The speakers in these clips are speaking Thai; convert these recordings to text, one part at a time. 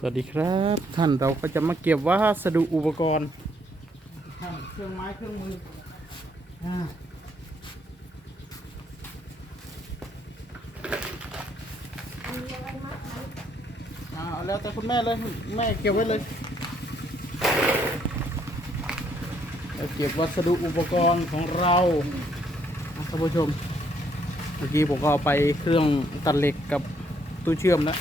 สวัสดีครับ ท่านเราก็จะมาเก็บวัสดุอุปกรณ์ท่านเครื่องไม้เครื่องมืออ่าอ่าเอาแล้วแต่คุณแม่เลยแม่เก็บไว้เลยเราเก็บวัสดุอุปกรณ์ของเราท่านผู้ชมเมื่อกี้ผมก็เอาไปเครื่องตัดเหล็กกับตู้เชื่อมแล้ว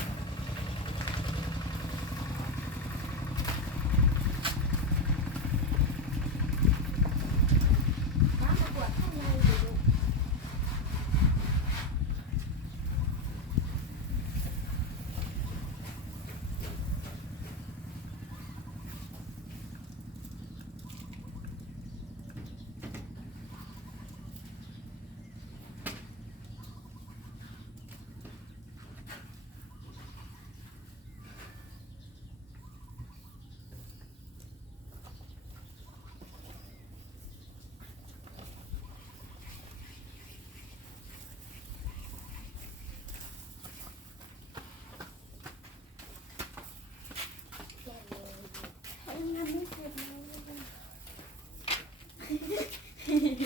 ป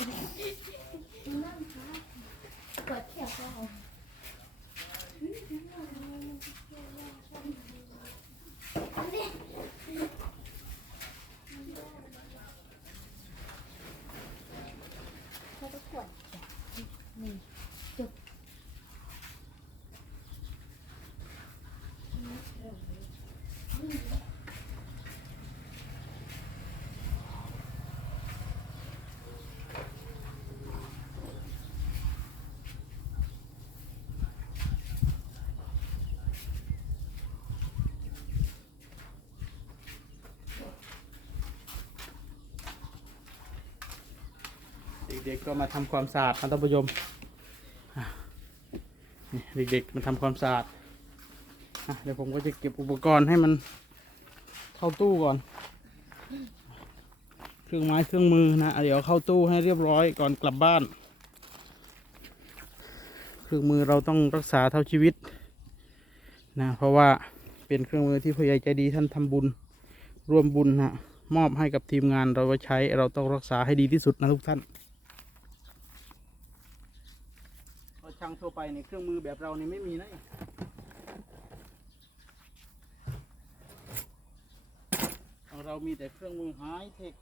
วดแขนเราเขาจะปวดนี่ เด็กๆก็มาทำความสะอาดครับท่านผู้ชมนี่เด็กๆมาทำความสะอาดเดี๋ยวผมก็จะเก็บอุปกรณ์ให้มันเข้าตู้ก่อน เครื่องไม้เครื่องมือนะเดี๋ยวเข้าตู้ให้เรียบร้อยก่อนกลับบ้าน เครื่องมือเราต้องรักษาเท่าชีวิตนะเพราะว่าเป็นเครื่องมือที่ผู้ใหญ่ใจดีท่านทำบุญร่วมบุญนะมอบให้กับทีมงานเราไว้ใช้เราต้องรักษาให้ดีที่สุดนะทุกท่าน เพราะ ช่างทั่วไปในเครื่องมือแบบเรานี่ไม่มีนะเรามีแต่เครื่องมือไฮเทค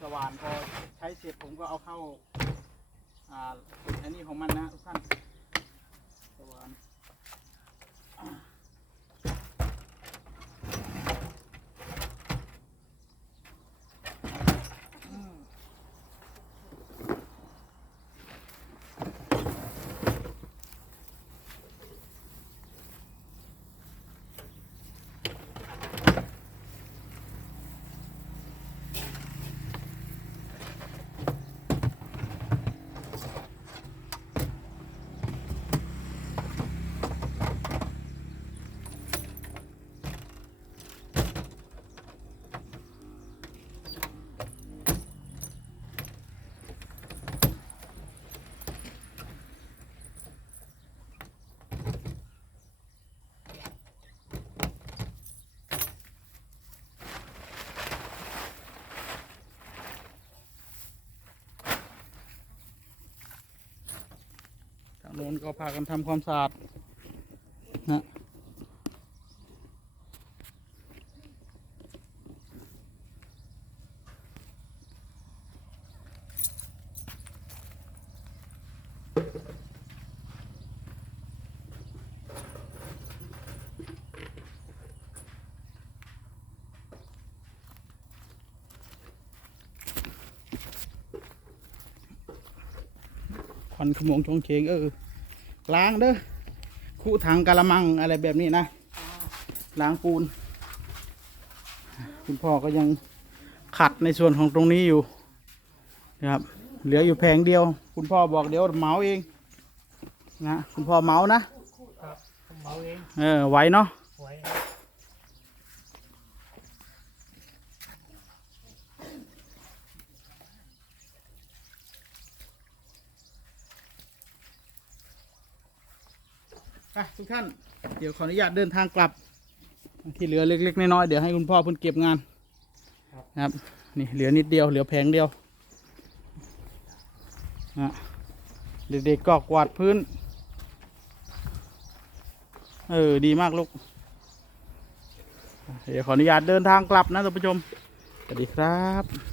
สว่านพอใช้ เก็บผมก็เอาเข้า อ่า อันนี้ของมันนะทุกท่านสว่าน โน้นก็พากันทำความสะอาดนะควันขมงชงเชงเออ ล้างเด้อคู่ถังกะละมังอะไรแบบนี้นะล้างปูน คุณพ่อก็ยังขัดในส่วนของตรงนี้อยู่นะครับ เหลืออยู่แผงเดียว คุณพ่อบอกเดี๋ยวเหมาเองนะคุณพ่อเมานะครับผมเมาเองเออไหวเนาะไว้ ไปทุกท่าน เดี๋ยวขออนุญาตเดินทางกลับ ที่เหลือเล็กๆน้อยๆเดี๋ยวให้คุณพ่อเพิ่นเก็บงานนะครับ นี่เหลือนิดเดียวเหลือแผงเดียวนะเด็กๆก็กวาดพื้น เออ ดีมากลูก เดี๋ยวขออนุญาตเดินทางกลับนะท่านผู้ชม สวัสดีครับ